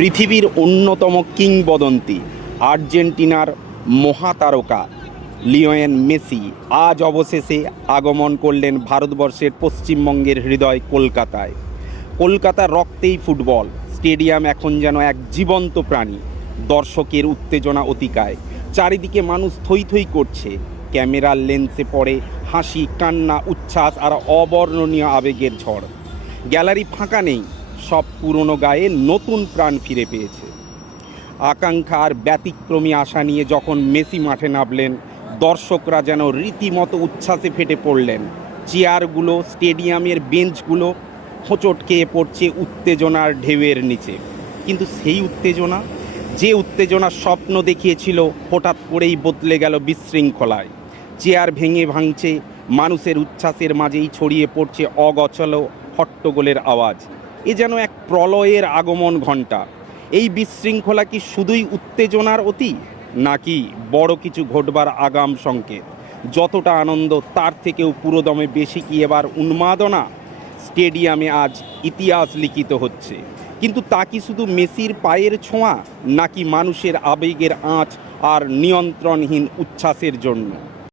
পৃথিবীর অন্যতম কিংবদন্তি আর্জেন্টিনার মহাতারকা লিওনেল মেসি আজ অবশেষে আগমন করলেন ভারতবর্ষের পশ্চিমবঙ্গের হৃদয় কলকাতায়। কলকাতার রক্তেই ফুটবল স্টেডিয়াম এখন যেন এক জীবন্ত প্রাণী। দর্শকের উত্তেজনা অতিকায়, চারিদিকে মানুষ থই থই করছে। ক্যামেরার লেন্সে পড়ে হাসি, কান্না, উচ্ছ্বাস আর অবর্ণনীয় আবেগের ঝড়। গ্যালারি ফাঁকা নেই, সব পুরনো গায়ে নতুন প্রাণ ফিরে পেয়েছে। আকাঙ্ক্ষা আর ব্যতিক্রমী আশা নিয়ে যখন মেসি মাঠে নামলেন, দর্শকরা যেন রীতিমতো উচ্ছ্বাসে ফেটে পড়লেন। চেয়ারগুলো, স্টেডিয়ামের বেঞ্চগুলো হোঁচট খেয়ে পড়ছে উত্তেজনার ঢেউয়ের নিচে। কিন্তু সেই উত্তেজনা, যে উত্তেজনার স্বপ্ন দেখিয়েছিল, হঠাৎ করেই বদলে গেল বিশৃঙ্খলায়। চেয়ার ভেঙে ভাঙছে, মানুষের উচ্ছ্বাসের মাঝেই ছড়িয়ে পড়ছে অগোছালো হট্টগোলের আওয়াজ। এ যেন এক প্রলয়ের আগমন ঘণ্টা। এই বিশৃঙ্খলা কি শুধুই উত্তেজনার অতি, নাকি বড় কিছু ঘটবার আগাম সংকেত? যতটা আনন্দ, তার থেকেও পুরোদমে বেশি কি এবার উন্মাদনা? স্টেডিয়ামে আজ ইতিহাস লিখিত হচ্ছে, কিন্তু তা কি শুধু মেসির পায়ের ছোঁয়া, নাকি মানুষের আবেগের আঁচ আর নিয়ন্ত্রণহীন উচ্ছ্বাসের জন্য?